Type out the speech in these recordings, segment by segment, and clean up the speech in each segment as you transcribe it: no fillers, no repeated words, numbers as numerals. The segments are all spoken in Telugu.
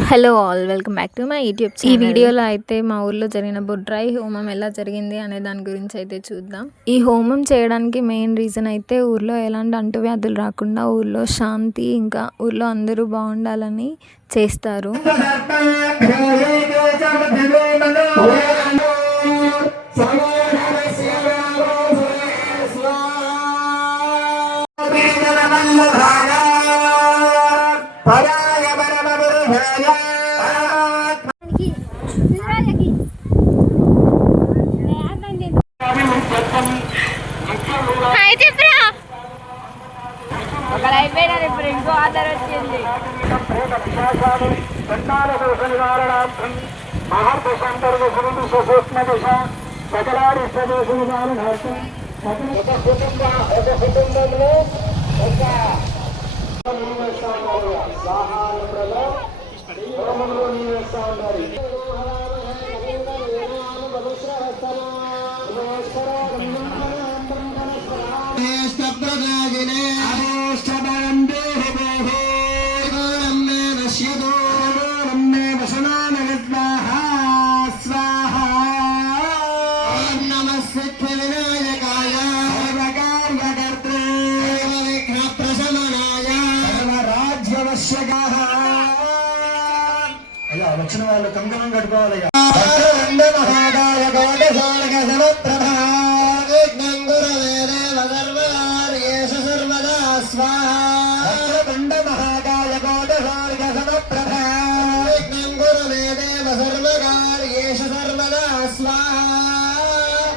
Hello all, welcome back to my YouTube channel. ఈ వీడియోలో అయితే మా ఊర్లో జరిగిన బొడ్రాయి హోమం ఎలా జరిగింది అనే దాని గురించి అయితే చూద్దాం. ఈ హోమం చేయడానికి మెయిన్ రీజన్ అయితే ఊర్లో ఎలాంటి అంటువ్యాధులు రాకుండా ఊర్లో శాంతి, ఇంకా ఊర్లో అందరూ బాగుండాలని చేస్తారు. ఇంకో ఆధార్ వచ్చింది. వచ్చిన వాళ్ళు కంగనం కట్టుకోవాలి.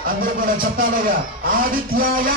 అందరూ కూడా చెప్తామయ్యా. ఆదిత్యాయ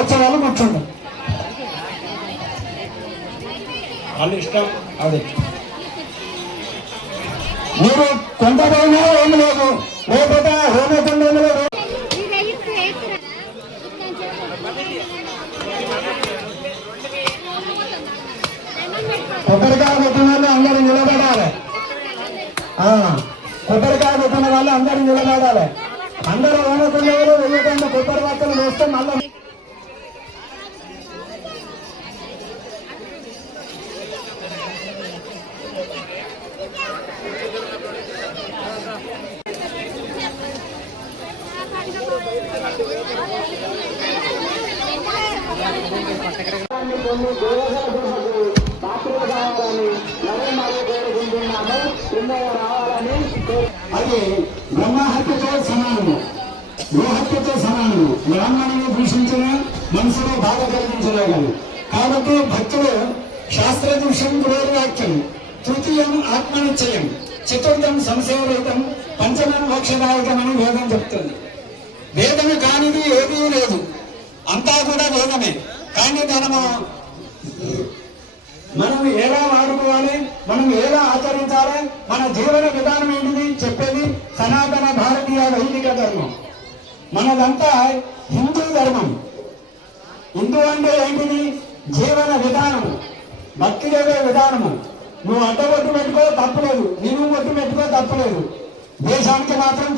ఉత్సవాలు కూర్చోండి. వాళ్ళ ఇష్టం. అది మీరు కొంతమైనా ఏమి లేదు, లేకపోతే హోమకుండలు కొబ్బరికాయ కొట్టిన వాళ్ళు అందరూ నిలబడాలి. కొబ్బరికాయ కొట్టిన వాళ్ళు అందరూ నిలబడాలి. అందరూ హోమకుండలు వెయ్యకుండా కొబ్బరి వార్తలు వేస్తే మళ్ళీ అది బ్రహ్మహత్యతో సమానము, గోహత్యతో సమానము. బ్రాహ్మణుని దూషించిన మనసులో బాధ కలిగించలేగలరు. కాబట్టి భక్తులు శాస్త్రదృశ్యం గురోవాక్యం, తృతీయం ఆత్మనిశ్చయం, చతుర్థం సంశయరహితం, పంచమం మోక్షదాయకం అని వేదం చెప్తుంది. వేదము కానిది ఏదీ లేదు, అంతా కూడా వేదమే. కానీ మనం ఎలా వాడుకోవాలి, మనం ఎలా ఆచరించాలి, మన జీవన విధానం ఏంటిది చెప్పేది సనాతన భారతీయ వైదిక ధర్మం. మనదంతా హిందూ ధర్మం. హిందూ అంటే ఏంటిది? జీవన విధానము, భక్తి లేదే విధానము. నువ్వు అడ్డబొట్టు పెట్టుకో తప్పులేదు, నిలువు బొట్టు పెట్టుకో తప్పులేదు. దేశానికి మాత్రం